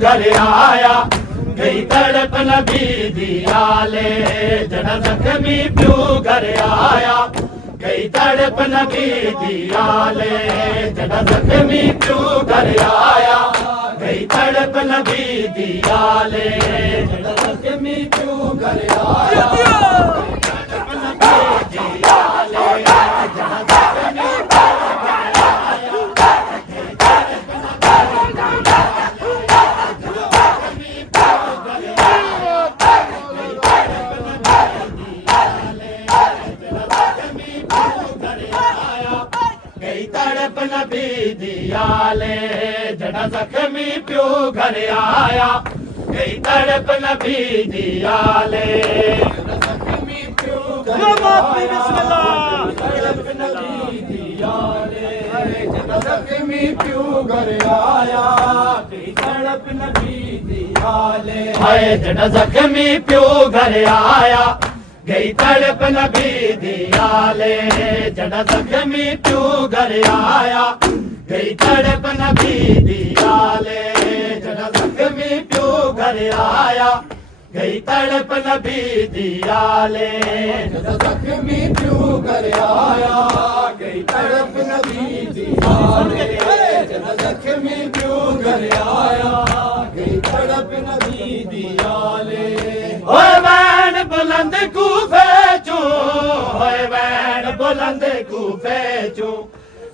घर आया गई तड़प नबी दियाले जड़ा जख्मी प्यू घर आया गई तड़प नबी दियाले जड़ा जख्मी प्यू घर आया गई तड़प नबी दियाले जड़ा जख्मी प्यू घर आया तड़प नबी दियाले जड़ा जख्मी तड़प नबी दियाले जड़ा जख्मी प्यू घर आया गई तड़प नबी दियाले जख्मी प्यू घर तड़प नबी दियाले जड़ा जख्मी प्यू घर आया गई तड़प नबी दियाले हाय जड़ा जख्मी प्यू घर आया गई तड़प नबी दियाले जड़ा जख्मी प्यू घर आया गई तड़प नबी दियाले जड़ा जख्मी प्यू घर आया गई तड़प नबी दियाले जड़ा जख्मी प्यू घर आया गई तड़प नबी दियाले जड़ा जख्मी प्यू घर आया गई तड़प नबी दियाले ओए वैन बुलंद कूफे चू ओए वैन बुलंद कूफे चू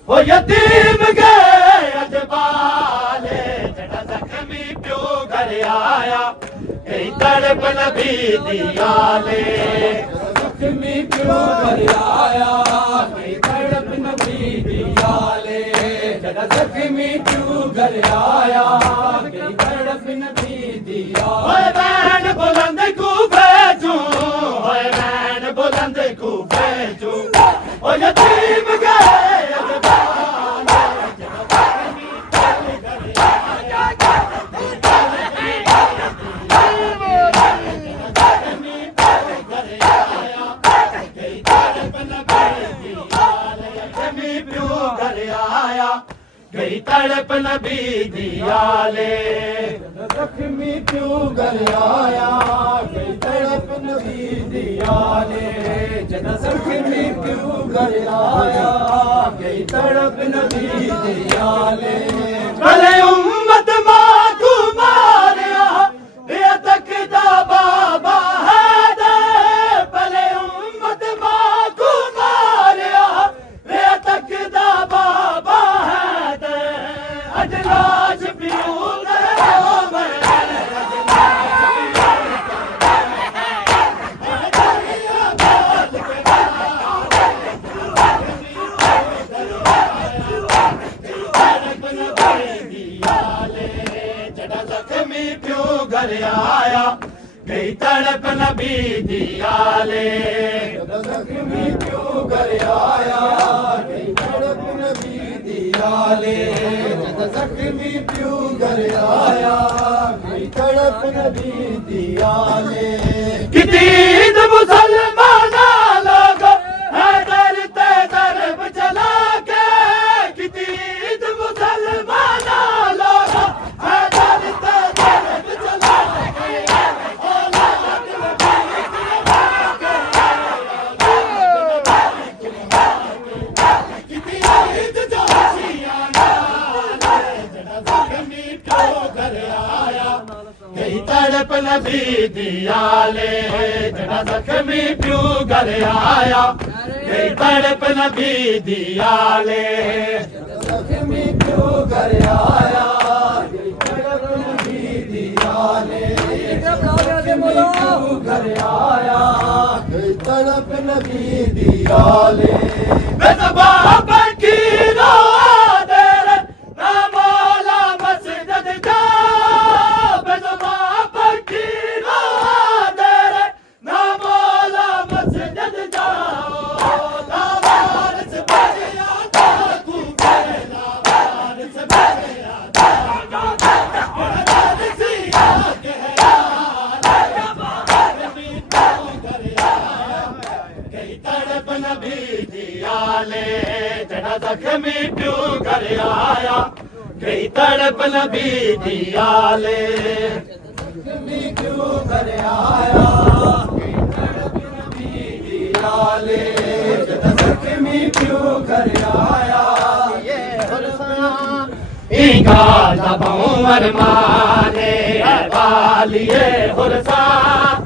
ओ यतीम गए अजबाले जड़ा जख्मी प्यू घर आया गई तड़प नबी दियाले जख्मी प्यू घर आया गई तड़प नबी दियाले जड़ा जख्मी प्यू घर आया गई तड़प नबी दियाले ओए वैन बुलंद कूफे चू ओए वैन बुलंद कूफे चू ओ यतीम गए अजबाले जड़ा जख्मी प्यू घर आया गई तड़प नबी दियाले जख्मी प्यू घर आया गई तड़प नबी दियाले जड़ा जख्मी प्यू घर आया गई तड़प नबी दियाले भले उम्मत मां तू मारिया ये तक दा बाबा है दे भले उम्मत मां तू मारिया ये तक दा बाबा है दे अजलाज पियो घर आया गई तड़प नबी दियाले जख्मी प्यू घर आया गई तड़प नबी दियाले जख्मी प्यू घर आया गई तड़प नबी दियाले कितनी मुसलमान लोग हैदर ते दरब चला के कितनी मुसलमान लोग हैदर ते दरब चला गई तड़प नबी दियाले जड़ा जख्मी प्यू घर आया गई तड़प नबी दियाले जख्मी प्यू घर आया गई तड़प नबी दियाले घर आया गई तड़प नबी दियाले बाबा की नबी दियाले जड़ा जख्मी प्यू घर आया गई कई तड़प नबी दी आले जख्मी क्यों कर आया कई तड़प नबी दी आले जख्मी क्यों कर आया ये हुरसान इनका दबाऊं अरमाने वालिए हुरसान